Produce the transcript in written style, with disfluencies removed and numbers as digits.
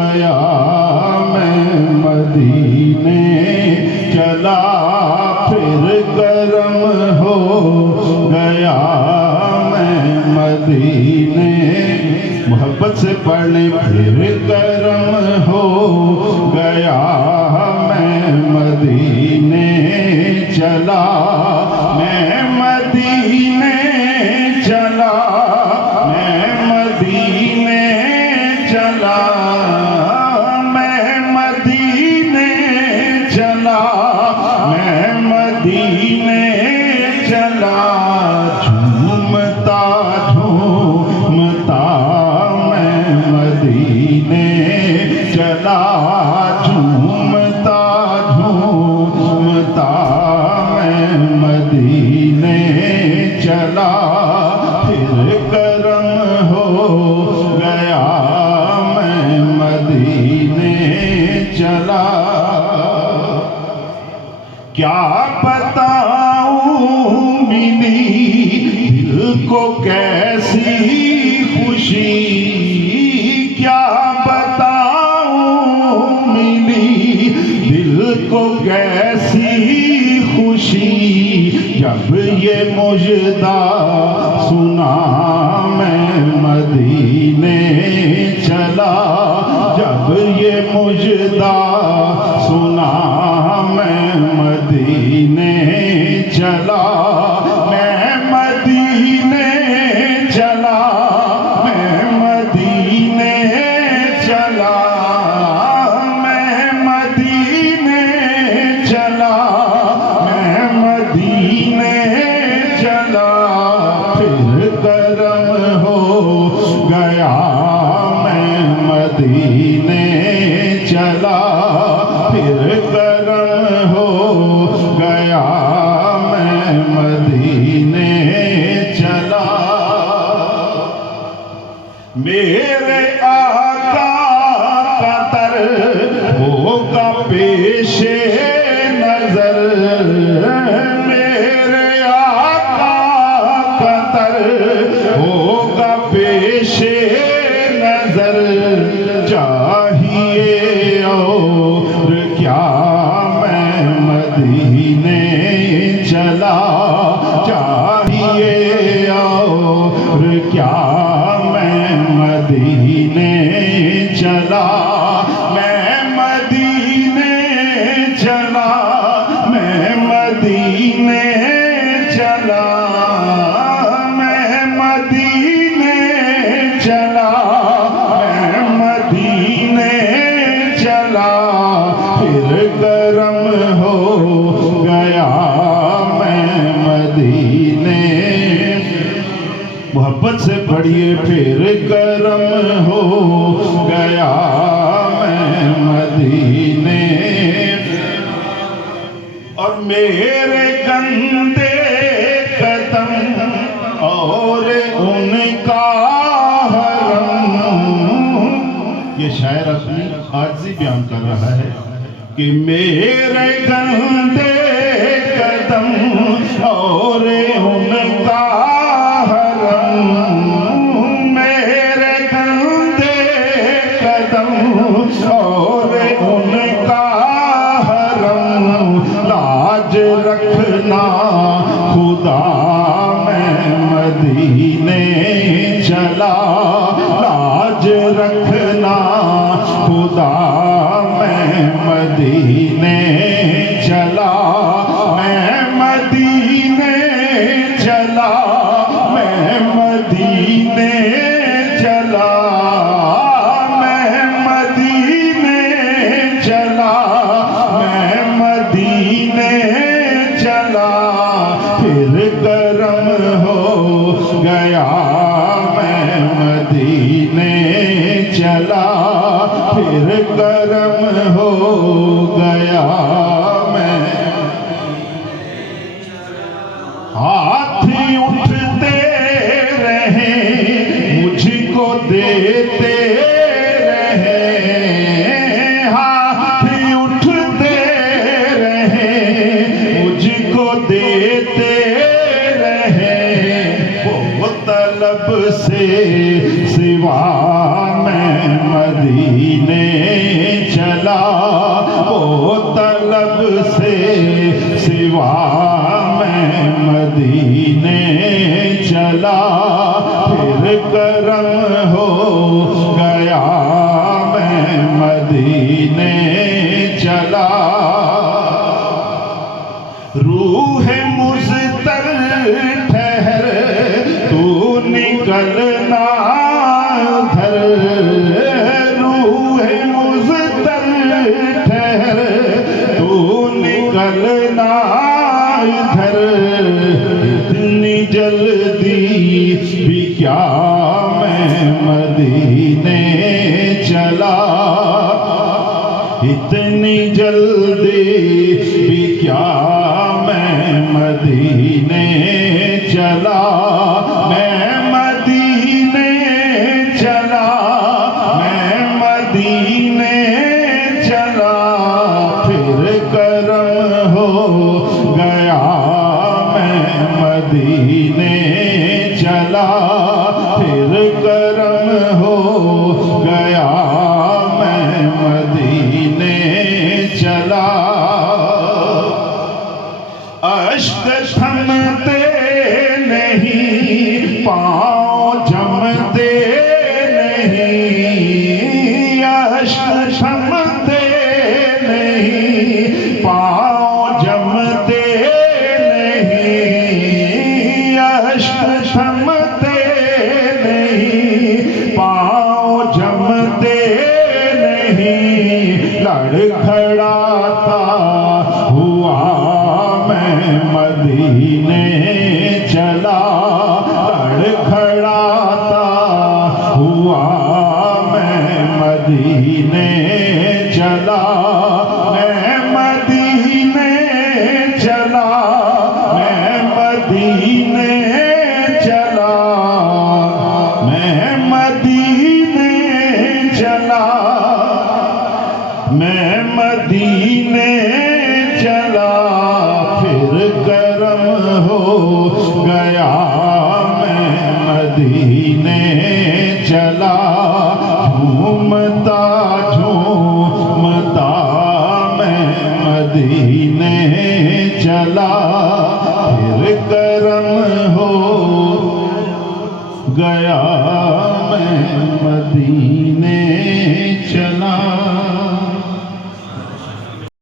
गया मैं मदीने चला, फिर गरम हो गया मैं मदीने। मोहब्बत से पढ़े फिर गरम हो गया मैं मदीने चला, मैं मदीने चला, मैं मदीने चला, मैं मदीने चला, मैं मदीने चला। झूमता झूमता मैं मदीने चला, झूमता झूमता मैं मदीने चला, फिर करम हो गया मैं मदीने चला। क्या बताऊं मिली दिल को कैसी खुशी, क्या बताऊं मिली दिल को कैसी खुशी, जब ये मुजदा सुना मैं मदीने चला, जब ये मुजदा सुना मैं मदीने चला, मैं मदीने चला, मैं मदीने चला, मैं मदीने चला, मैं मदीने चला, फिर करम हो गया मैं मदीने चला, फिर करम हो गया मैं मदीने चला। मेरे आका का दर होगा पेशे नजर, मेरे आका का दर होगा पेशे नजर। चाहिए और क्या मैं मदीने चला, चाहिए और क्या मैं मदीने चला, मैं मदीने चला, मैं मदीने चला, मैं मदीने चला, मैं मदीने चला, फिर गरम हो गया मैं मदीने। मोहब्बत से पढ़िए फिर गरम हो गया मैं मदीने। और मेरे गंदे कदम और उनका हरम, ये शायर अपनी आजिज़ी बयान कर रहा है कि मेरे गंदे कदम और उनका हरम, मेरे गंदे कदम और उनका हरम, लाज रखना खुदा मैं मदीने चला, लाज रखना खुदा मैं मदीने चला, मैं मदीने चला, मैं मदीने चला, मैं मदीने चला, मैं मदीने चला, फिर गरम हो गया मैं मदीने चला, फिर गरम हो गया मैं। हाथ उठते रहे मुझको देते रहे, हाथ उठते रहे मुझको देते रहे, वो तलब से सिवा मैं मदीने मदीने चला, वो तलब से सिवा मैं मदीने चला, फिर करम हो गया मैं मदीने चला। रूह मुज़तर ठहर तू निकलना धर, रूह मुज़तर ठहर तू निकलना धर, इतनी जल्दी भी क्या मैं मदीने चला, इतनी जल्दी भी क्या मैं मदीने चला, मैं मदीने चला, मैं मदीने चला, फिर करम हो गया मैं मदीने चला, फिर करम हो गया मैं मदीने चला। अश्क थमते नहीं, पाँव जमते नहीं, अश्क थमते नहीं, पाँव जमते नहीं, अश्क थमते नहीं, पाँव जमते नहीं, लड़खड़ाता हुआ मैं मदीने चला, लड़खड़ाता हुआ मैं मदीने चला, मैं मदीने चला, मैं मदीने चला, मैं मदीने चला, मैं मदीने चला, फिर करम हो गया मैं मदीने चला, झूमता झूमता मैं मदीने चला, फिर करम हो गया मैं मदीने